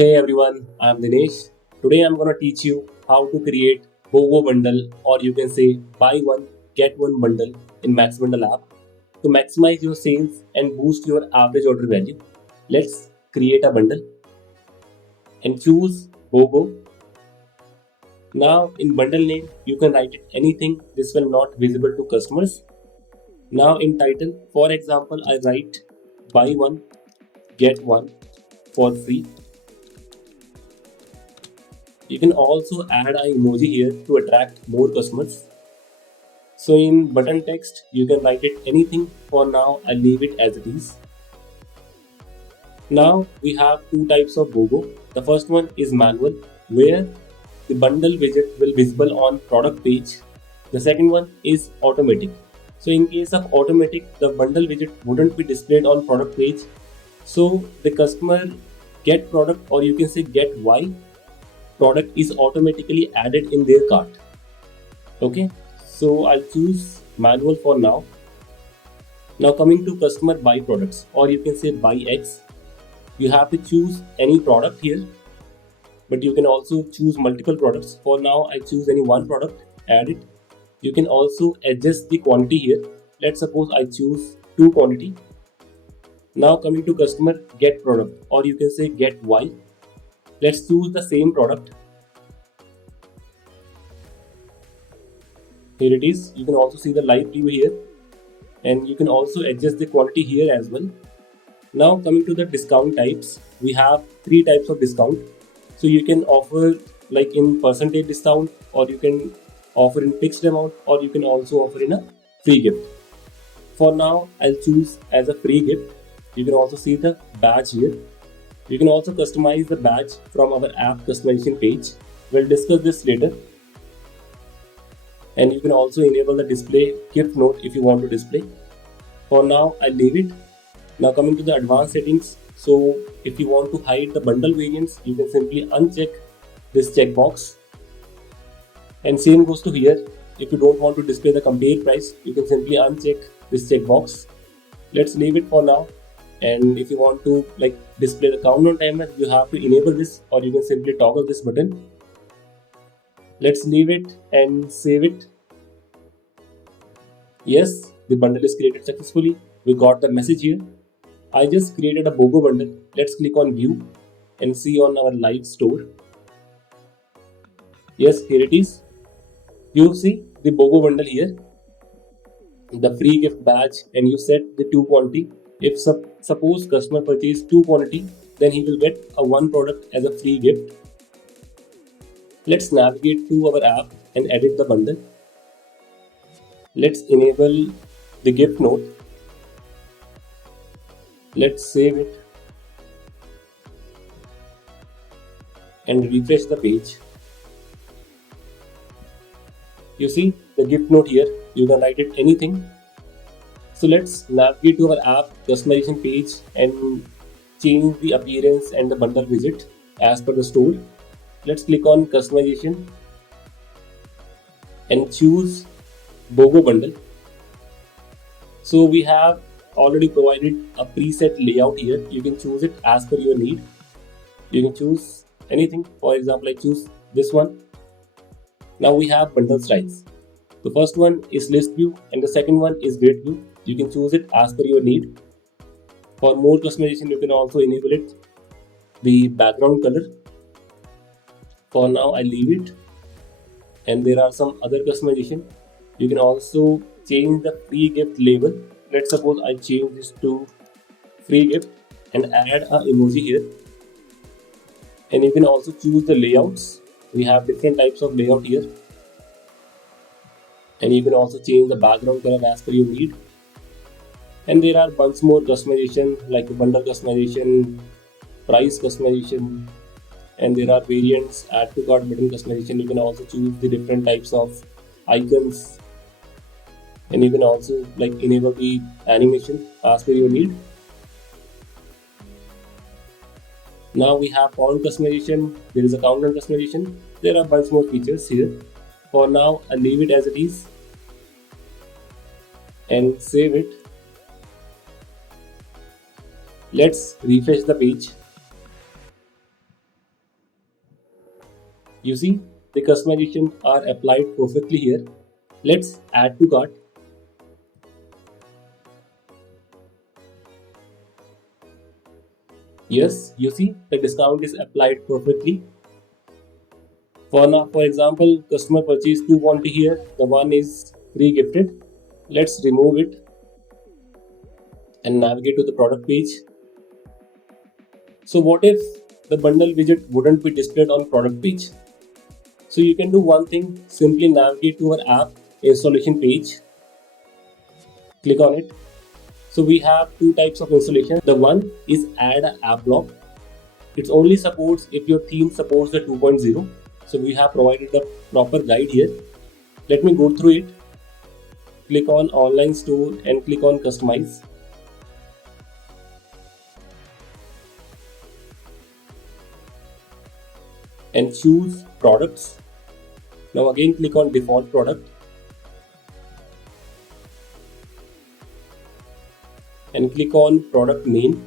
Hey everyone, I am Dinesh. Today I'm gonna teach you how to create BOGO bundle, or you can say buy one get one bundle in MaxBundle app to maximize your sales and boost your average order value. Let's create a bundle and choose BOGO. Now in bundle name you can write it anything. This will not visible to customers. Now in title, for example, I write buy one get one for free. You can also add an emoji here to attract more customers. So in button text, you can write it anything. For now, I'll leave it as it is. Now we have two types of BOGO. The first one is manual, where the bundle widget will visible on product page. The second one is automatic. So in case of automatic, the bundle widget wouldn't be displayed on product page. So the customer get product, or you can say get Y product, is automatically added in their cart. Okay, so I'll choose manual for now. Now coming to customer buy products, or you can say buy X, you have to choose any product here, but you can also choose multiple products. For now, I choose any one product, add it. You can also adjust the quantity here. Let's suppose I choose two quantity. Now coming to customer get product, or you can say get Y. Let's choose the same product. Here it is. You can also see the live preview here, and you can also adjust the quantity here as well. Now coming to the discount types, we have three types of discount. So you can offer like in percentage discount, or you can offer in fixed amount, or you can also offer in a free gift. For now, I'll choose as a free gift. You can also see the badge here. You can also customize the badge from our app customization page. We'll discuss this later. And you can also enable the display gift note if you want to display. For now, I'll leave it. Now coming to the advanced settings, so if you want to hide the bundle variants, you can simply uncheck this checkbox. And same goes to here. If you don't want to display the compare price, you can simply uncheck this checkbox. Let's leave it for now. And if you want to like display the countdown timer, you have to enable this, or you can simply toggle this button. Let's leave it and save it. Yes, the bundle is created successfully. We got the message here. I just created a BOGO bundle. Let's click on view and see on our live store. Yes, here it is. You see the BOGO bundle here, the free gift badge, and you set the two quantity. If suppose customer purchase two quantity, then he will get a one product as a free gift. Let's navigate to our app and edit the bundle. Let's enable the gift note. Let's save it and refresh the page. You see the gift note here, you can write it anything. So let's navigate to our app customization page and change the appearance and the bundle widget as per the store. Let's click on customization and choose BOGO bundle. So we have already provided a preset layout here. You can choose it as per your need. You can choose anything. For example, I choose this one. Now we have bundle styles. The first one is list view and the second one is grid view. You can choose it as per your need. For more customization, you can also enable it the background color. For now, I leave it. And there are some other customization. You can also change the free gift label. Let's suppose I change this to free gift and add a emoji here. And you can also choose the layouts. We have different types of layout here. And you can also change the background color as per your need. And there are bunch more customization like bundle customization, price customization, and there are variants, add to cart button customization. You can also choose the different types of icons, and you can also like enable the animation as per your need. Now we have font customization, there is a countdown customization. There are bunch more features here. For now, I'll leave it as it is and save it. Let's refresh the page. You see, the customizations are applied perfectly here. Let's add to cart. Yes, you see, the discount is applied perfectly. For now, for example, customer purchased 2 quantity here, the one is free gifted. Let's remove it and navigate to the product page. So what if the bundle widget wouldn't be displayed on product page? So you can do one thing, simply navigate to our app installation page, click on it. So we have two types of installation. The one is add an app block. It only supports if your theme supports the 2.0. So we have provided a proper guide here. Let me go through it. Click on online store and click on customize. And choose products. Now again click on default product and click on product name.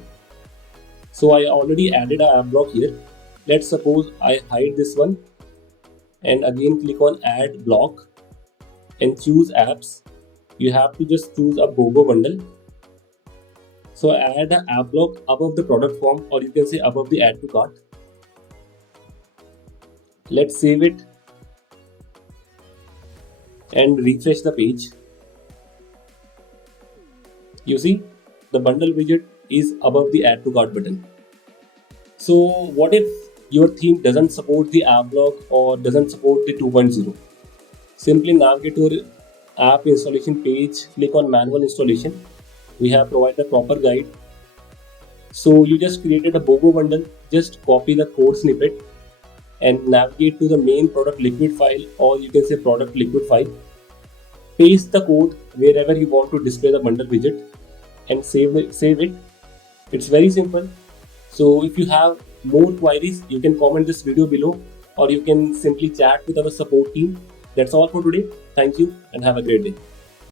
So I already added an app block here. Let's suppose I hide this one and again click on add block and choose apps. You have to just choose a BOGO bundle. So add an app block above the product form, or you can say above the add to cart. Let's save it and refresh the page. You see, the bundle widget is above the add to cart button. So what if your theme doesn't support the app block or doesn't support the 2.0? Simply navigate to your app installation page, click on manual installation. We have provided a proper guide. So you just created a BOGO bundle, just copy the code snippet and navigate to the main product liquid file, or you can say product liquid file. Paste the code wherever you want to display the bundle widget and save it. It's very simple. So if you have more queries, you can comment this video below, or you can simply chat with our support team. That's all for today. Thank you and have a great day.